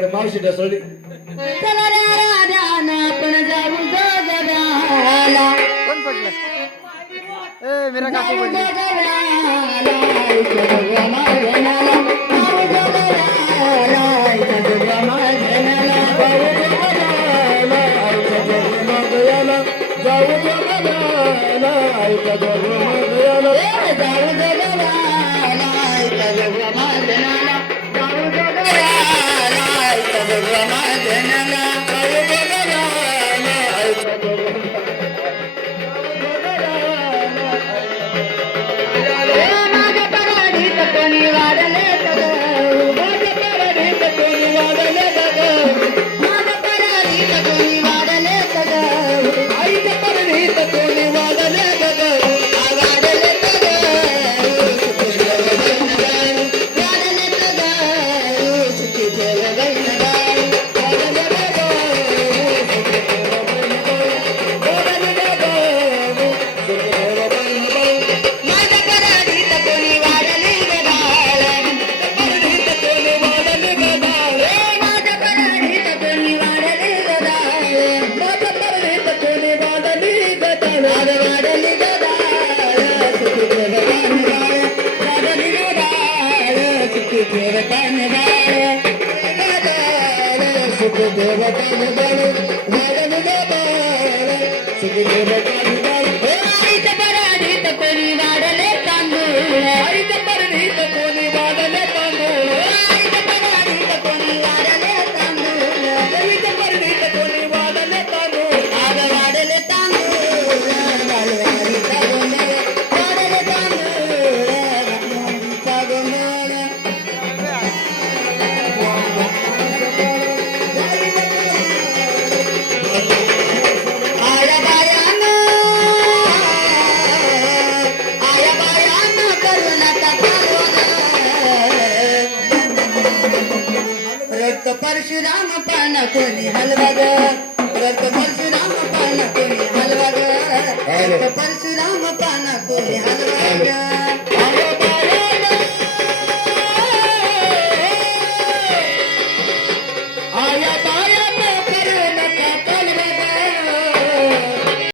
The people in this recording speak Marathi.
रे मावशी ढसळली. चला रे राजाना आपण जाऊ जगराला कोण पडलं ए मेरा काकू जाऊ पडली जगराला इकडं माझ्याला जाऊ जगराला इकडं माझ्याला जाऊ जगाला, ऐका जगमगयाला. जाऊ जगाला, ऐका जगमगयाला. जाऊ जगराला इकडं माझ्याला जाऊ जगराला इकडं माझ्याला जाऊ जगाला, ऐका माझ्या पराडीत कोणी वाढले माझ्या पराडीत कोणी वाढले माझ्या पराडीत कोणी वाढले आईच्या परडीत कोणी वाढले गं. वाढले सुखी ठेव बहिण माझ्या पराडीत कोणी वाढले परडीत कोणी वाढले गं. माझ्या पराडीत कोणी वाढले माझ्या परडीत कोणी वाढली गं. वाढली सुखी ठेव सुखी ठेव सुखदेव कानबाळ, वाढली गं. सुखदेव कानबाळ. आईच्या पराडीत कोणी वाढले तांदूळ आईच्या परडीत कोणी वाढले तांदूळ. आईच्या पराडीत कोणी वाढले तांदूळ आईच्या परडीत कोणी वाढले तांदूळ. आग वाढले तांदूळ वाढले तांदूळ आया बायानं करू नका रक्त परशुराम पान कोणी हलवा ग रक्त परशुराम पान कोणी हलवा ग रक्त परशुराम पान कोणी हलवा ग